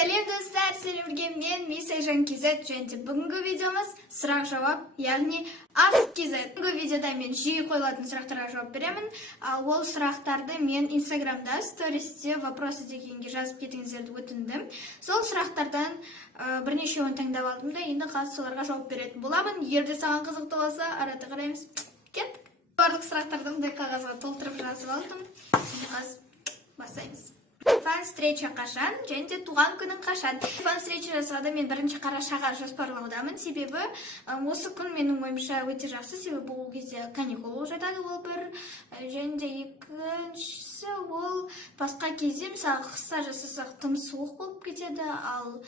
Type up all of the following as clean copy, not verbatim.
Сәлем достар, сәлемге мен Мисайжан Кизет және бүгінгі видеомыз сұрақ жауап, яғни Ask Kizet. Бүгінгі видеода мен жиі қойылатын сұрақтарға жауап беремін. Ол сұрақтарды мен Инстаграмда стористе вопросы дегенге жазып кетіңіздерді өтіндім. Сол сұрақтардан бірнешеуін таңдап алдым да енді қазір соларға жауап беретін боламын. Егер де саған қызықты болса, арада қараймыз. Кеттік. Барлық сұрақтарды мындай қағазға толтырып жазып алдым. Енді қазір бастаймыз. Фан встреча қашан және де туған күнің қашан? Фан встреча жасағанда мен 1 қарашаға жоспарлаудамын. Себебі осы күн менің ойымша өте жақсы, себебі ол кезде каникул болып жатады, ол бір. Және де екіншісі ол басқа кезде, мысалы қыста жасасақ тым суық болып кетеді, ал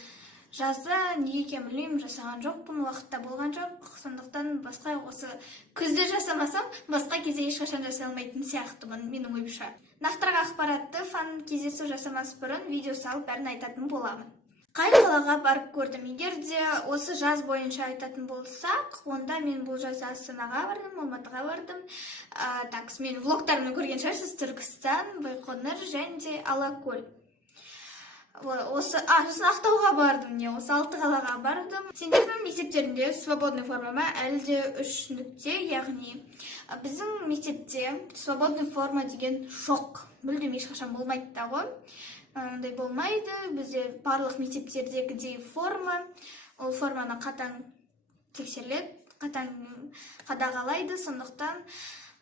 жазда неге екенін білмеймін, жасаған жоқпын, уақытта болған жоқ. Сондықтан басқа осы күзде жасамасам, басқа кезде ешқашан жасай алмайтын сияқтымын, менің ойымша. Нақтырақ ақпаратты фан кездесу жасамас бұрын видео салып бәрін айтатын боламын. Қай қалаға барып көрдім? Егер де осы жаз бойынша айтатын болсақ, онда мен бұл жаз Астанаға бардым, Алматыға бардым. Мен влогтарымды көрген шығарсыз, Түркістан, Байқоңыр және де Алакөл. Осы Ақтауға бардым, осы 6 қалаға бардым. Сендердің мектептерінде свободный форма ма, әлде 3 нүкте, яғни біздің мектепте свободный форма деген жоқ. Мүлдем ешқашан болмайды да ғой. Ондай болмайды. Бізде барлық мектептердегідей форма, ол форманы қатаң тексеріледі, қатаң қадағалайды, сондықтан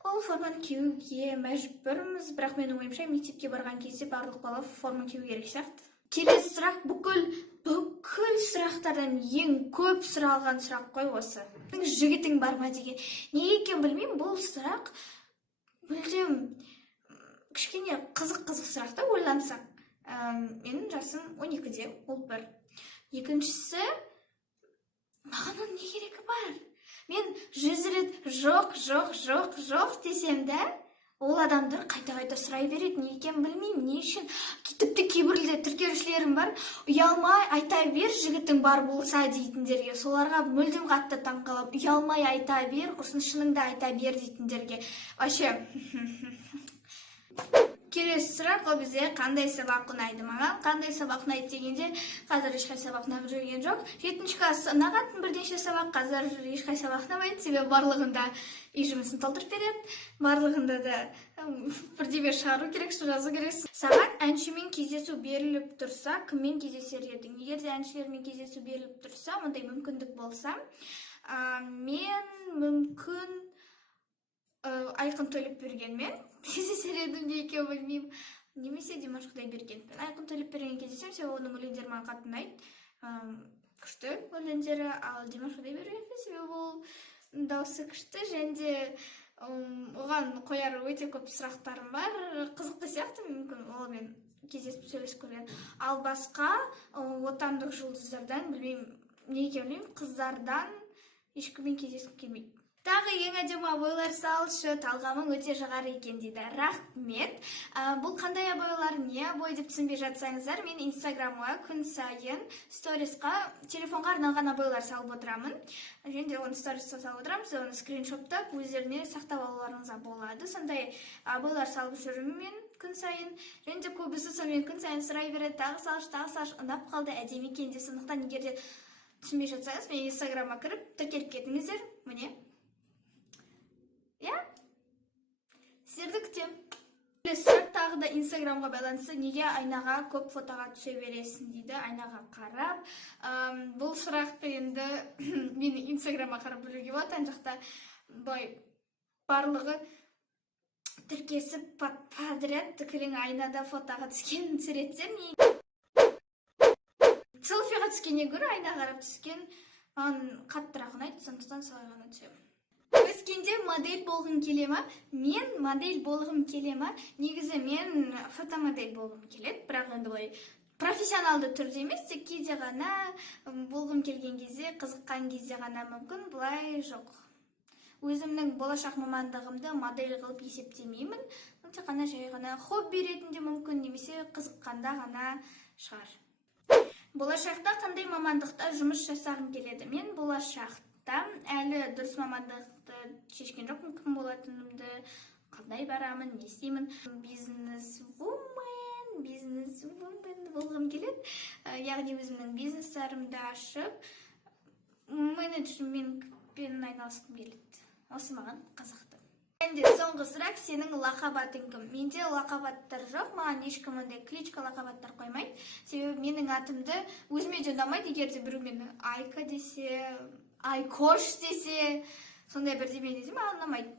ол форманы киюге мәжбүрміз. Бірақ менің ойымша мектепке барған кезде барлық бала форма кию керек сияқты. Келесі сұрақ, бүкіл сұрақтардан ең көп сұралған сұрақ қой осы. Жігітің бар ма деген. Неге екенін білмеймін, бұл сұрақ мүлдем кішкене қызық сұрақ та, ойлансақ. Менің жасым 12-де, ол бір. Екіншісі, маған оның не керегі бар? Мен 100 рет жоқ десем де, ол адамдар қайта сұрай береді, не екенін білмеймін, не үшін. Тіпті кейбірлерде тіркеушілерім бар, ұялмай айта бер, жігітің бар болса дейтіндерге. Соларға мүлдем қатты таңқалып, ұялмай айта бер, құрсын шыныңды айта бер дейтіндерге. Вообще, келесі сұрақ, ол бізде қандай сабақ ұнайды? Маған қандай сабақ ұнайды дегенде, қазір ешқай сабақ ұнап жүрген жоқ. 7-ші класс ұнаған бірнеше сабақ, қазір ешқай сабақ ұнамайды, себебі барлығында үй жұмысын толтырып береді, барлығында да бірдеме шығару керек, жазу керек. Саған әншімен кездесу беріліп тұрса, кіммен кездесер едің? Егер де әншілермен кездесу беріліп тұрса, ондай мүмкіндік болса, мен мүмкін Айқын Төлепбергенмен кездесер едім, не екенін білмеймін. Немесе Димаш Құдайбергенмен. Айқын Төлепберген кездесем, себебі оның өлеңдері маған қатты ұнайды. Күшті өлеңдері, ал Димаш Құдайбергенмен себебі ол дауысы күшті, және де оған қояр өте көп сұрақтарым бар. Қызықты сияқты, мүмкін олармен кездесіп сөйлесіп көрген. Ал басқа отандық жұлдыздардан білмеймін, не екенін білмеймін, қыздардан ешкіммен кездесіп келмейді. Тағы ең әдемі абайлар салшы, талғамың өте жоғары екен дейді. Рахмет. Бұл қандай абайлар, не абой деп түсінбей жатсаңыздар, мен Инстаграмға күн сайын сторисқа телефонға арналған абайлар салып отырамын. Және де оны сторисқа салып отырамын, сіз оны скриншоттап өздеріне сақтап алуларыңызға болады. Сондай абайлар салып жүрмін мен күн сайын. Және де көбісі сонымен күн сайын сұрай береді, тағы салшы, ұнап қалды, әдемі екен деп. Сондықтан егер де түсінбей жатсаңыз, мен Инстаграмға кіріп тіркеліп кетіңіздер. Міне. Сіздерді күтем. Сұрақ тағы да Инстаграмға байланысты, неге айнаға көп фотоға түсе бересің дейді, айнаға қарап. Бұл сұрақты енді мені Инстаграмға қарап білуге болады, ан жақта барлығы тіркесіп подряд тікілің айнада фотоға түскен суреттер. Селфиға түскеннен гөрі айна қарап түскен маған қаттырақ ұнайды, сондықтан солай ғана түсемін. Өскенде модель болғым келе ма? Мен модель болғым келе ма? Негізі мен фотомодель болғым келеді, бірақ енді былай профессионалды түрде емес, тек кейде ғана болғым келген кезде, қызыққан кезде ғана мүмкін, былай жоқ. Өзімнің болашақ мамандығымды модель қылып есептемеймін, тек қана жай ғана хобби ретінде мүмкін, немесе қызыққанда ғана шығар. Болашақта қандай мамандықта жұмыс жасағым келеді? Мен болашақта әлі дұрыс мамандықты шешкен жоқпын, кім болатынымды, қандай барамын, не істеймін. Бизнес-вумен бизнес-вумен болғым келеді. Яғни өзімнің бизнестарымды ашып, менеджментпен айналысқым келеді. Осы маған қызықты. Енді соңғы сұрақ, сенің лақабатың кім? Менде лақабаттар жоқ, маған ешкім ондай кличка лақабаттар қоймайды. Себебі менің атымды өзіме де ұнамайды, егер де біреу мені Айка десе, Айкош десе, сондай бірдеме десе, маған ұнамайды.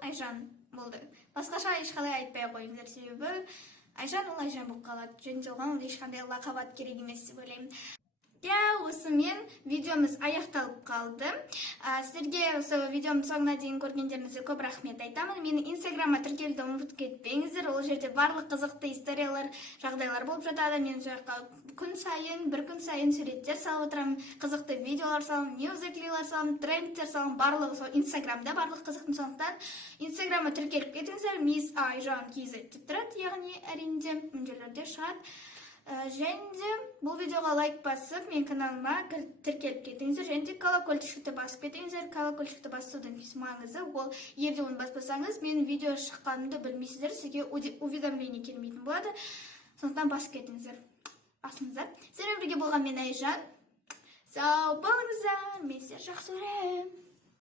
Айжан болды. Басқаша ешқалай айтпай қойыңдар, себебі Айжан ол Айжан болып қалады. Және де оған ешқандай лақабат керек емес деп ойлаймын. Осымен видеомыз аяқталып қалды. Сіздерге осы видеомның соңына дейін көргендеріңізге көп рахмет айтамын. Менің инстаграмға тіркелуді ұмытып кетпеңіздер. Ол жерде барлық қызықты историялар, жағдайлар болып жатады. Мен сол жаққа бір күн сайын суреттер салып отырамын, қызықты видеолар саламын, ньюзеклилар саламын, трендтер саламын, барлығы сол инстаграмда барлық қызықты. Сондықтан инстаграмға тіркеліп кетіңіздер. Miss Айжан KZ деп тұрады, яғни әрине мына жерлерде шығады. Және де бұл видеоға лайк басып, мен каналыма тіркеліп кетіңіздер. Және де колокольчикті басып кетіңіздер. Колокольчикті басудың маңызы ол, егер оны баспасаңыз, менің видео шыққанымды білмейсіздер, сізге уведомление келмейтін болады. Сондықтан басып кетіңіздер. Басыңыздар. Сіздермен бірге болған мен Айжан. Сау болыңыздар. Мен сіздерді жақсы көремін.